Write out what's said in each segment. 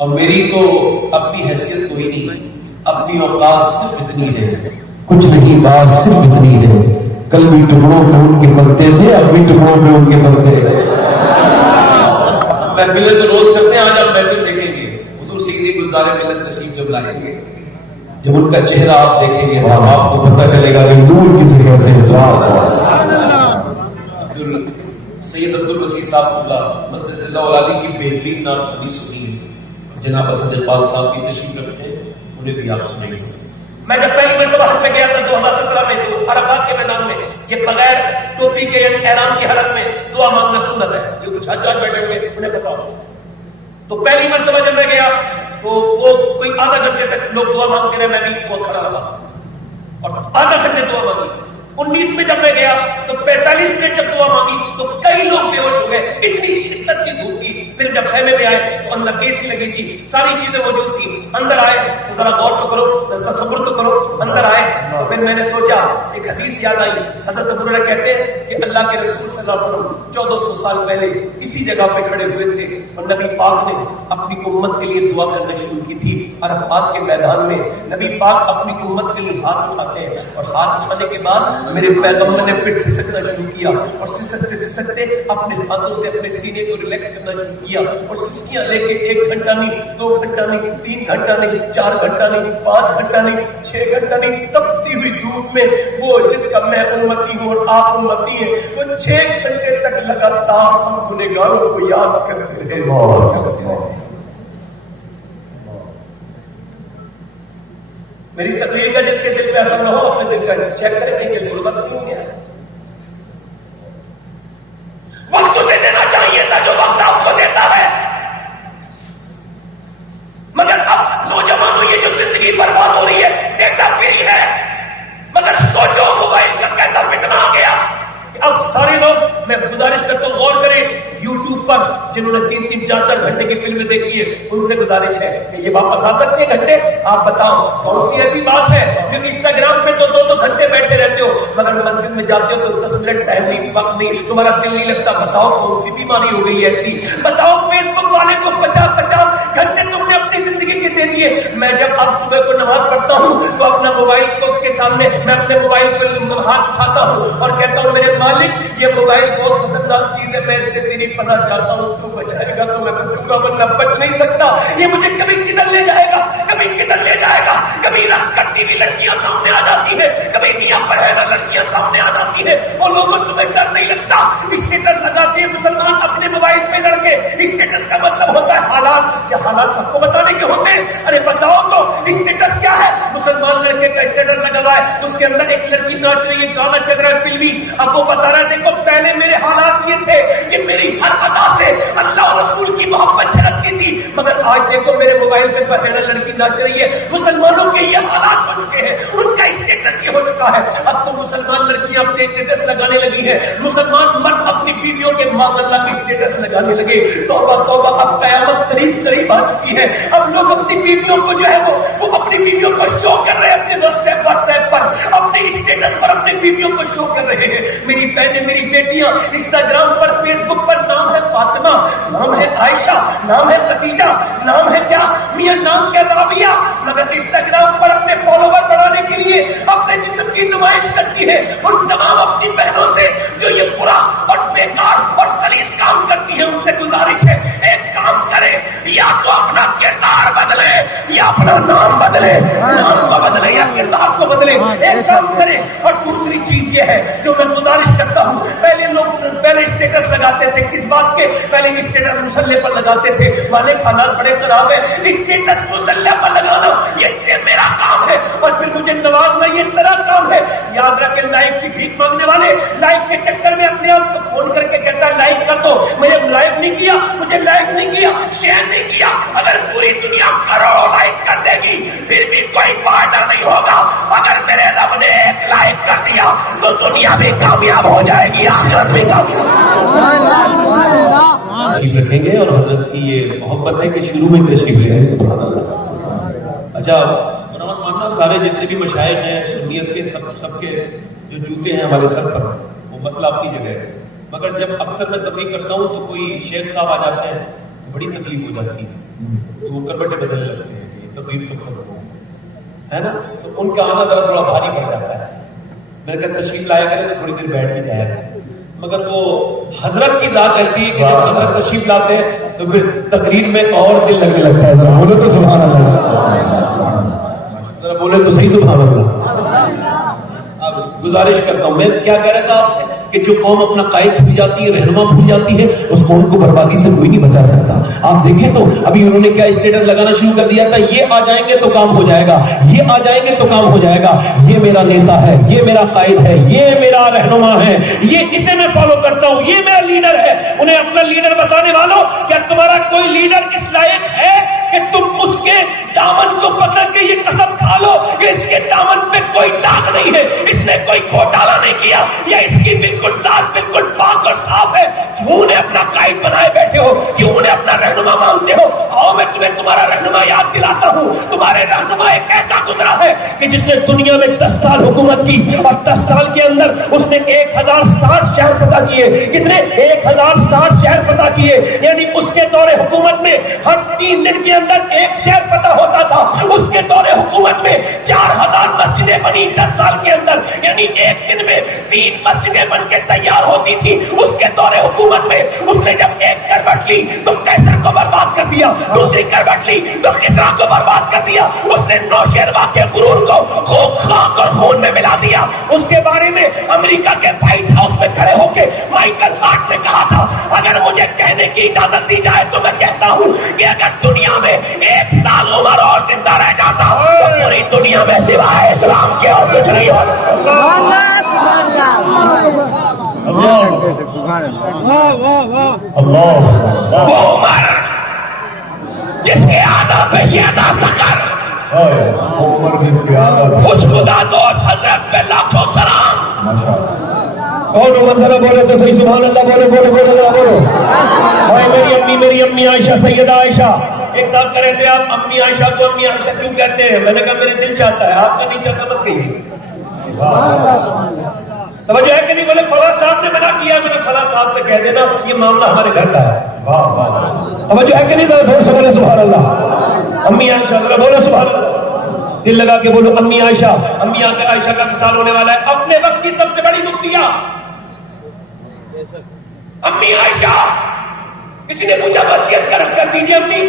اور میری تو اپنی حیثیت کوئی نہیں، اپنی اوقات صرف اتنی ہے، کچھ نہیں بات صرف اتنی ہے، کل بھی ٹکڑوں پہ ان کے بنتے تھے، اب بھی ٹکڑوں پہ ان کے بنتے ہیں۔ محفلیں تو روز کرتے ہیں، آج آپ محفل دیکھیں گے حضور سیدھی گلزار ملت تشریف جب لائیں گے، جب ان کا چہرہ آپ دیکھیں گے تو آپ کو پتہ چلے گا کہ نور کسے کہتے ہیں۔ سید عبد الوسی صاحب اللہ مدث اللہ اولادی کی بہترین نعت خانی سنی ہے، جناب اسد اقبال صاحب کی تشریف رکھتے ہیں، انہیں بھی آپ سنیں گے۔ میں جب پہلی مرتبہ حج پہ گیا تھا 2017 میں، تو عرفات کے میدان میں یہ بغیر ٹوپی کے احرام کی حالت میں دعا مانگنا سنت ہے، جو کچھ حجاج بیٹھے ہوئے انہیں پتا ہو۔ تو پہلی مرتبہ جب میں گیا تو وہ کوئی آدھا گھنٹے تک لوگ دعا مانگتے رہے، میں بھی وہ کھڑا رہا اور آدھا گھنٹے دعا مانگی۔ 19 میں جب میں گیا تو 45 منٹ جب دعا مانگی تو کئی لوگ بے ہوش ہو گئے، اتنی شدت کی دھوپ تھی۔ پھر جب خیمے میں آئے تو اندر اے سی لگی تھی، ساری چیزیں موجود تھی۔ اندر آئے تو ذرا غور تو کرو، تصور تو کرو۔ اندر آئے تو پھر میں نے سوچا، ایک حدیث یاد آئی، حضرت ابو ہریرہ کہتے ہیں کہ اللہ کے رسول صلی اللہ علیہ وسلم 1400 سال پہلے اسی جگہ پہ کھڑے ہوئے تھے اور نبی پاک نے اپنی امت کے لیے دعا کرنا شروع کی تھی۔ عرفات کے میدان میں نبی پاک اپنی امت کے لیے ہاتھ اٹھاتے ہیں اور ہاتھ اٹھانے کے بعد میرے پیغمبر نے پھر سسکنا شروع کیا اور سسکتے سسکتے اپنے ہاتھوں سے اپنے سینے کو ریلیکس کرنا شروع کیا اور سسکیاں لے کے 1 گھنٹہ نہیں، 2 گھنٹہ نہیں، 3 گھنٹہ نہیں، 4 گھنٹہ نہیں، 5 گھنٹہ نہیں، 6 گھنٹہ نہیں، تپتی ہوئی دھوپ میں وہ جس کا میں امتی ہوں اور آپ امتی ہیں، وہ 6 گھنٹے تک لگاتار ہم گنہگاروں کو یاد کرتے رہے۔ میری تقریر کا جس کے دل پہ اثر نہ ہو، اپنے دل کا چیک کریں کہ دل غربت نہیں ہو گیا۔ وقت اسے دینا چاہیے تھا جو وقت آپ کو دیتا ہے، مگر اب نوجوانوں یہ جو زندگی برباد ہو رہی ہے، ڈیٹا فری ہے، مگر سوچو موبائل کا کیسا فتنہ آ گیا۔ اب سارے لوگ، میں گزارش کرتا ہوں غور کریں، یوٹیوب پر جنہوں نے 3-3، 4-4 گھنٹے کی فلمیں دیکھی ہے، ان سے گزارش ہے کہ یہ واپس آ سکتے ہیں گھنٹے؟ آپ بتاؤ کون سی ایسی بات ہے جو انسٹاگرام پہ تو 2-2 گھنٹے بیٹھے رہتے ہو، مگر مسجد میں جاتے ہو تو 10 منٹ ٹائم نہیں، وقت نہیں، تمہارا دل نہیں لگتا؟ بتاؤ کون سی بیماری ہو گئی ہے ایسی؟ بتاؤ فیس بک والے کو 50-50 گھنٹے تم نے اپنی زندگی کے دے دیے۔ میں جب اب صبح کو نماز پڑھتا ہوں تو اپنا موبائل کے سامنے میں اپنے موبائل کو ہاتھ اٹھاتا ہوں اور کہتا ہوں میرے مالک یہ موبائل بہت خطرناک چیز ہے، میں اس سے تیری پناہ چاہتا ہوں، تو بچائے گا تو میں بچوں گا، ورنہ بچ نہیں سکتا۔ یہ مجھے کبھی کدھر لے جائے گا، کبھی کدھر لے جائے گا۔ کبھی رقص کرتی ہوئی لڑکیاں سامنے آ جاتی ہے، کبھی میاں پرہیزہ لڑکیاں سامنے آ جاتی ہے، اور لوگوں تمہیں ڈر نہیں لگتا؟ اسٹیٹس لگاتے ہیں مسلمان اپنے موبائل پہ لڑکے، اسٹیٹس کا مطلب ہوتا ہے حالات، یہ حالات سب کو بتانے کے ہوتے ہیں۔ ارے بتاؤ تو اسٹیٹس کیا ہے؟ مسلمان لڑکے کا اسٹیٹس لگا ہوا ہے، اس کے اندر ایک لڑکی ناچ رہی ہے، گانا چل رہا ہے فلمی، اب وہ بتا رہا ہے دیکھو پہلے میرے حالات یہ تھے کہ میری ہر ادا سے اللہ اور رسول کی محبت جھلکتی تھی، مگر آج دیکھو میرے موبائل پہ پہلا لڑکی ناچ رہی ہے۔ مسلمانوں کے یہ حالات ہو چکے ہیں، ان کا اسٹیٹس یہ ہو چکا ہے۔ اب تو مسلمان لڑکیاں اپنے اسٹیٹس لگانے لگی ہیں، مسلمان مرد اپنی بیویوں کے معاذ اللہ کی اسٹیٹس لگانے لگے۔ توبہ توبہ، اب قیامت قریب قریب آ چکی ہے۔ اب لوگ اپنی بیویوں کو جو ہے وہ اپنی بیویوں کو شو کر رہے ہیں، اپنے واٹس ایپ پر اپنے اسٹیٹس پر اپنی بیویوں کو شو کر رہے ہیں۔ میری بہنیں، میری بیٹیاں انسٹاگرام پر، فیس بک پر نام ہے فاطمہ، نام ہے عائشہ، نام ہے خدیجہ، نام ہے کیا میاں، نام کیا رابعہ، مگر انسٹاگرام پر اپنے فالوور بڑھانے کے لیے اپنے جسم کی نمائش کرتی ہے۔ ان تمام اپنی بہنوں سے جو یہ برا اور بیکار اور خلیص کام کرتی ہے، ان سے گزارش ہے ایک کام کرے، یا تو اپنا کردار بدلے یا اپنا نام بدلے، نام کو بدلے یا کردار کو بدلے، ایک کام کرے۔ اور دوسری چیز یہ ہے جو میں گزارش کرتا ہوں، پہلے لوگ اسٹیٹس لگاتے تھے، کس بات کے؟ پہلے اسٹیٹس مسلح پر لگاتے تھے، مالک حالات بڑے خراب ہے، اسٹیٹس مسلح پر لگانا یہ میرا کام ہے اور پھر مجھے نوازنا یہ تیرا کام ہے۔ یاد رکھے لائک کی بھیک مانگنے والے لائک کے چکر میں اپنے آپ کو فون کر کے کہتا ہے لائک کر دو، مجھے لائک نہیں کیا، مجھے لائک نہیں کیا، شیئر نہیں کیا۔ اگر پوری دنیا کروڑوں لائک کر دے گی پھر بھی کوئی فائدہ نہیں ہوگا، اگر میرے رب نے 1 لائک کر دیا تو دنیا بھی کامیاب ہو جائے گی، آخرت بھی کامیاب۔ تشریف رکھیں گے اور حضرت کی یہ محبت ہے کہ شروع میں تشریف لے آئے، سبحان اللہ۔ اچھا ماننا سارے جتنے بھی مشائخ ہیں سنیت کے، سب کے جو جوتے ہیں ہمارے سر پر، وہ مسئلہ اپنی جگہ ہے، مگر جب اکثر میں تقریر کرتا ہوں تو کوئی شیخ صاحب آ جاتے ہیں، بڑی تکلیف ہو جاتی ہے۔ تو وہ کربٹیں بدلنے لگتے ہیں کہ تقریر تو ختم ہو، ہے نا؟ تو ان کا آنا ذرا تھوڑا بھاری پڑ جاتا ہے. میں نے کہا تشریف لایا کریں تو تھوڑی دیر بیٹھ بھی جایا کریں، مگر وہ حضرت کی ذات ایسی ہے کہ جب حضرت تشریف لاتے ہیں تو پھر تقریر میں اور دل لگنے لگتا ہے. ذرا بولے تو سبحان اللہ، ذرا بولے تو صحیح سبحان اللہ. اب گزارش کرتا ہوں، میں کیا کہہ رہا تھا آپ سے کہ جو قوم اپنا قائد بھول جاتی ہے، رہنما بھول جاتی ہے، اس قوم کو بربادی سے کوئی نہیں بچا سکتا. آپ دیکھیں تو ابھی انہوں نے کیا اسٹیٹس لگانا شروع کر دیا تھا، یہ آ جائیں گے تو کام ہو جائے گا، یہ آ جائیں گے تو کام ہو جائے گا، یہ میرا نیتا ہے، یہ میرا قائد ہے، یہ میرا رہنما ہے، یہ اسے میں فالو کرتا ہوں، یہ میرا لیڈر ہے. انہیں اپنا لیڈر بتانے والوں، کیا تمہارا کوئی لیڈر اس لائق ہے کہ تم اس کے دامن کو پکڑ کے یہ قسم کھا لو کہ اس کے دامن پہ کوئی داغ نہیں ہے، اس نے کوئی گھوٹالا نہیں کیا، یا اس کی بالکل ذات بالکل پاک اور صاف ہے؟ کیوں انہیں اپنا قائد بنائے بیٹھے ہو؟ کیوں انہیں اپنا رہنما مانتے ہو؟ آؤ میں تمہیں تمہارا رہنما یاد دلاتا ہوں. تمہارے رہنما ایک ایسا گزرا ہے کہ جس نے دنیا میں 10 سال حکومت کی، اور 10 سال کے اندر اس نے 1060 شہر فتح کیے. کتنے؟ 1060 شہر فتح کیے. یعنی اس کے دور حکومت میں ہر 3 دن کے اندر ایک شہر فتح ہوتا تھا. اس کے دور حکومت میں 4000 مسجدیں بنی 10 سال کے اندر، یعنی ایک دن میں 3 مسجدیں بن کے تیار ہوتی تھی. اس کے دور حکومت میں اس نے جب ایک کروٹ لی تو قیصر کو برباد کر دیا، دوسری کروٹ لی تو کسریٰ کو برباد کر دیا. اس نے نوشیروان کے غرور کو خاک اور خون میں ملا دیا. اس کے بارے میں امریکہ کے وائٹ ہاؤس میں کھڑے ہو کے مائیکل ہارٹ نے کہا تھا، اگر مجھے کہنے کی اجازت دی جائے تو میں کہتا ہوں کہ اگر دنیا میں 1 سال عمر اور زندہ رہ جاتا تو پوری دنیا میں سوائے اسلام کے اور کچھ نہیں ہوتا. وہ عمر جس کے آدھا پہ شیدہ سخر، اس خدا دوست حضرت پہ لاکھوں سلام. کون عمر؟ ذرا بولے تو صحیح سبحان اللہ. بولو بولو بولو ذرا بولو. میری امی عائشہ، سیدہ عائشہ. ایک صاحب کہہ رہے تھے آپ امی عائشہ کو امی عائشہ کیوں کہتے ہیں؟ میں نے کہا میرے دل چاہتا ہے، آپ کا نہیں چاہتا مت کہیے. توجہ ہے کہ نہیں؟ بولے فلاں صاحب نے منع کیا، میں نے فلاں صاحب سے کہہ دینا یہ معاملہ ہمارے گھر کا ہے. توجہ ہے کہ نہیں؟ ذرا تھوڑا سا بولے سبحان اللہ. امی عائشہ، ذرا بولو سبحان اللہ. دل لگا کے بولو امی عائشہ. امی عائشہ کا مثال ہونے والا ہے اپنے وقت کی سب سے بڑی مفتیہ امی عائشہ. کسی نے پوچھا وصیت کر دیجیے امی.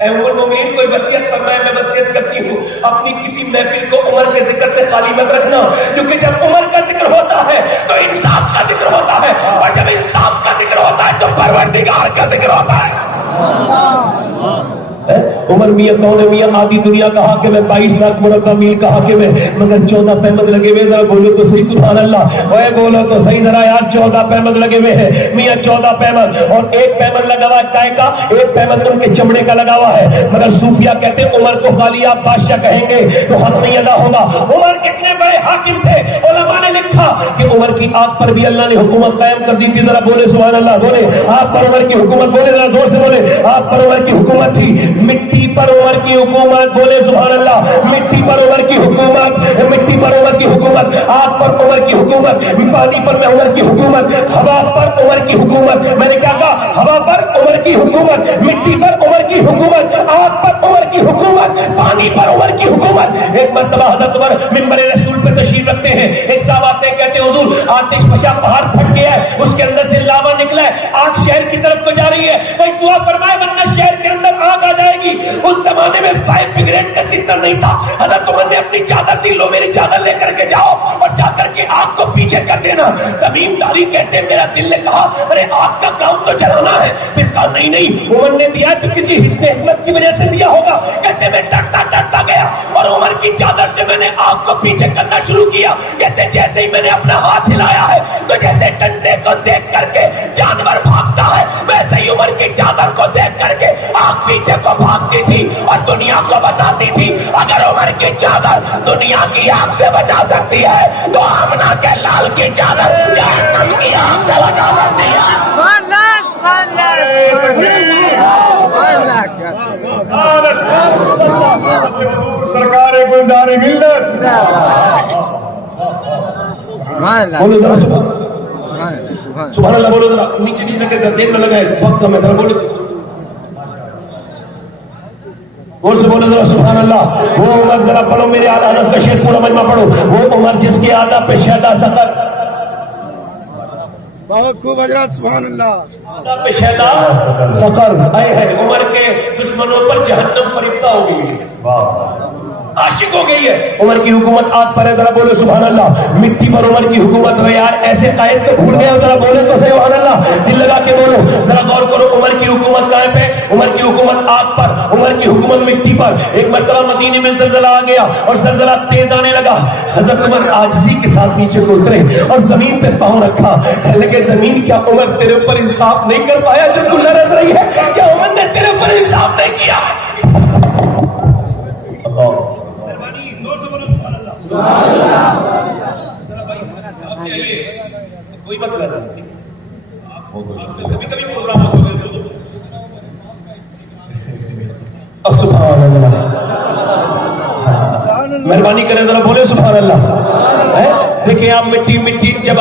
اے ام المومنین کوئی وصیت فرمائے؟ میں وصیت کرتی ہوں اپنی کسی محفل کو عمر کے ذکر سے خالی مت رکھنا، کیونکہ جب عمر کا ذکر ہوتا ہے تو انصاف کا ذکر ہوتا ہے، اور جب انصاف کا ذکر ہوتا ہے تو پروردگار کا ذکر ہوتا ہے. عمر میاں کون ہے؟ میاں آدھی دنیا کا حاکم ہے، 22 لاکھ مربع میل کا حاکم ہے، مگر 14 پیمد لگے ہوئے. ذرا بولو تو صحیح سبحان اللہ. اوے بولو تو صحیح ذرا یار. 14 پیمد لگے ہوئے ہیں میاں، 14 پیمد. اور ایک پیمد لگا ہوا ہے کائے کا، ایک پیمد ان کے چمڑے کا لگا ہوا ہے. مگر صوفیہ کہتے ہیں عمر کو خالی آپ بادشاہ کہیں گے تو حق نہیں ادا ہوگا. عمر کتنے بڑے حاکم تھے. علماء نے لکھا کہ عمر کی آنکھ پر بھی اللہ نے حکومت قائم کر دی تھی. ذرا بولے سبحان اللہ. بولے آپ پر عمر کی حکومت. بولے ذرا زور سے بولے آپ پر عمر کی حکومت تھی. مٹی پر عمر کی حکومت. بولے سبحان اللہ. مٹی پر عمر کی حکومت، مٹی پر عمر کی حکومت، آگ پر عمر کی حکومت، پانی پر عمر کی حکومت، ہوا پر عمر کی حکومت. میں نے کیا کہا؟ ہوا پر عمر کی حکومت، مٹی پر عمر کی حکومت، آگ پر عمر کی حکومت، پانی پر عمر کی حکومت. ایک مرتبہ حضرت عمر منبر رسول پہ تشریف رکھتے ہیں. ایک صاحب آتے ہیں کہتے ہیں حضور آتش فشاں پہاڑ پھٹ گیا ہے، اس کے اندر سے لاوا نکلا ہے، آگ شہر کی طرف کو جا رہی ہے، کوئی دعا فرمائے ورنہ شہر کے اندر آگ آ جائے گی. اس زمانے میں 5 بگریڈ کا سیٹر نہیں تھا. حضرت عمر نے اپنی چادر دی، لو میری چادر لے کر کے جاؤ اور جا کر کے آگ کو پیچھے کر دینا. تمیم داری کہتے ہیں میرا دل نے کہا ارے آگ کا کام تو جلانا ہے. پھر کہا نہیں عمر نے دیا تو کسی حسن حکمت کی وجہ سے دیا ہوگا. کہتے میں ڈرتا گیا اور عمر کی چادر سے میں نے آگ کو پیچھے کرنا شروع کیا. کہتے جیسے ہی میں نے اپنا ہاتھ ہلایا ہے تو جیسے ڈنڈے کو دیکھ کر کے جانور بھاگتا ہے ویسے ہی عمر کی چادر کو دیکھ کر کے آگ پیچھے کو بھاگتی تھی اور دنیا کو بتاتی تھی اگر عمر کی چادر دنیا کی آگ سے بچا سکتی ہے تو آمنہ کے لال کی چادر جہنم کی آگ سے بچا سکتی ہے. سرکار گلزار ملت. بولو ذرا سبحان اللہ. بولو ذرا نیچے نیچے کر کے دیکھ نہ لگائے وقت کم ہے. ذرا بولو اور سے بولو ذرا سبحان اللہ. وہ عمر ذرا پڑھو میرے اعلیٰ حضرت کا شعر پورا مجمع پڑھو. وہ عمر جس کے آدھا پہ شہدا سقر, بہت خوب حضرت سبحان اللہ. آدھا پہ شہدا سقر. اے ہے عمر کے دشمنوں پر جہنم فریفتہ ہو گئی, عاشق ہو گئی ہے. عمر کی حکومت آگ پر ہے, ذرا بولو سبحان اللہ. مٹی پر عمر کی حکومت ہے. یار ایسے قائد کو بھول گئے, ذرا بولے تو سبحان اللہ. دل لگا کے بولو, ذرا غور کرو. عمر کی حکومت کہاں پہ؟ عمر کی حکومت آگ پر, عمر کی حکومت مٹی پر. ایک مرتبہ مدینے میں زلزلہ آ گیا اور زلزلہ تیز آنے لگا. حضرت عمر عاجزی کے ساتھ نیچے کو اترے اور زمین پہ پاؤں رکھا. کہنے لگے زمین کیا عمر تیرے اوپر انصاف نہیں کر پایا جو تو لرز رہی ہے؟ کیا عمر نے تیرے اوپر انصاف نہیں کیا؟ اللہ کوئی مسئلہ نہیں, کبھی کبھی پروگرام سبحان اللہ. مہربانی کریں ذرا بولے سبحان اللہ. دیکھیں آپ مٹی مٹی جب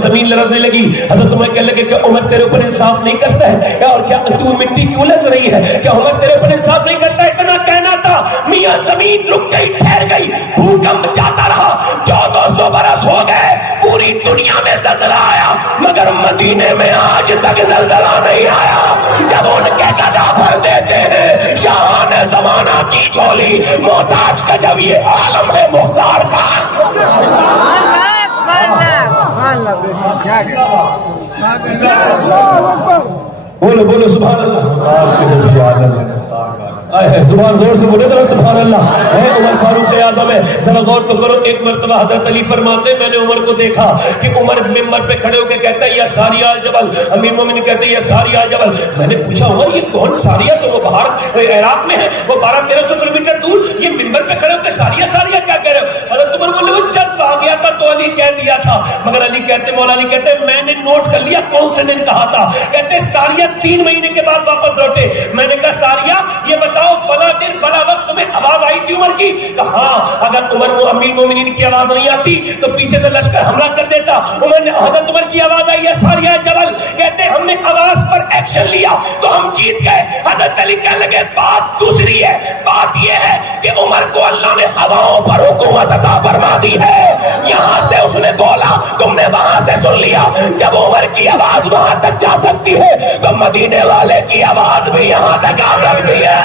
زمین لرزنے لگی حضرت عمر کہنے لگے کہ عمر تیرے اوپر انصاف نہیں کرتا ہے, اور کیا تو مٹی کیوں لرز رہی ہے؟ کیا عمر تیرے اوپر انصاف نہیں کرتا ہے؟ اتنا کہنا تھا میاں زمین رک گئی, ٹھہر گئی, بھوکمپ جاتا رہا. 1400 برس ہو گئے, پوری دنیا میں زلزلہ آیا مگر مدینے میں آج تک زلزلہ نہیں آیا. جب ان کے گدا بھر دیتے ہیں شاہان زمانہ کی جھولی, محتاج کا جب یہ عالم ہے مختار کا. بولو بولو سبحان اللہ. زبان زور سے بولے ذرا سبحان اللہ. ہے عمر فاروق اعظم ہے, ذرا غور تو کرو. ایک مرتبہ حضرت علی فرماتے میں نے عمر کو دیکھا کہ عمر ممبر پہ کھڑے ہو کے کہتا ہے یا ساریہ الجبل. امیر مومنین کہتے ہیں یا ساریہ الجبل. میں نے پوچھا عمر یہ کون ساریہ؟ تو وہ باہر عراق میں ہے, وہ 1200-1300 کلومیٹر دور. یہ ممبر پہ کھڑے ہو کے ساریہ ساریہ کیا کہہ رہے ہو؟ حضرت عمر بولے وہ جذب آ گیا تھا تو علی کہہ دیا تھا. مگر علی کہتے, مولا علی کہتے میں نے نوٹ کر لیا کون سے دن کہا تھا. کہتے ساریہ 3 مہینے کے بعد واپس لوٹے. میں نے کہا ساریہ یہ بتاؤ فلاں دن فلاں وقت تمہیں آواز آئی تھی عمر کی؟ کہا ہاں. اگر عمر وہ امیر مومنین کی آواز نہیں آتی تو پیچھے سے لشکر حملہ کر دیتا. عمر نے حضرت عمر کی آواز آئی ہے ساریہ جبل. کہتے ہم نے آواز پر ایکشن لیا تو ہم جیت گئے. حضرت علی کہنے لگے بات دوسری ہے. بات یہ ہے کہ عمر کو اللہ نے ہواؤں پر حکومت عطا فرما دی ہے. یہاں سے اس نے بولا تم نے وہاں سے سن لیا. جب عمر کی آواز وہاں تک جا سکتی ہے تو مدینے والے کی آواز بھی یہاں تک آ سکتی ہے.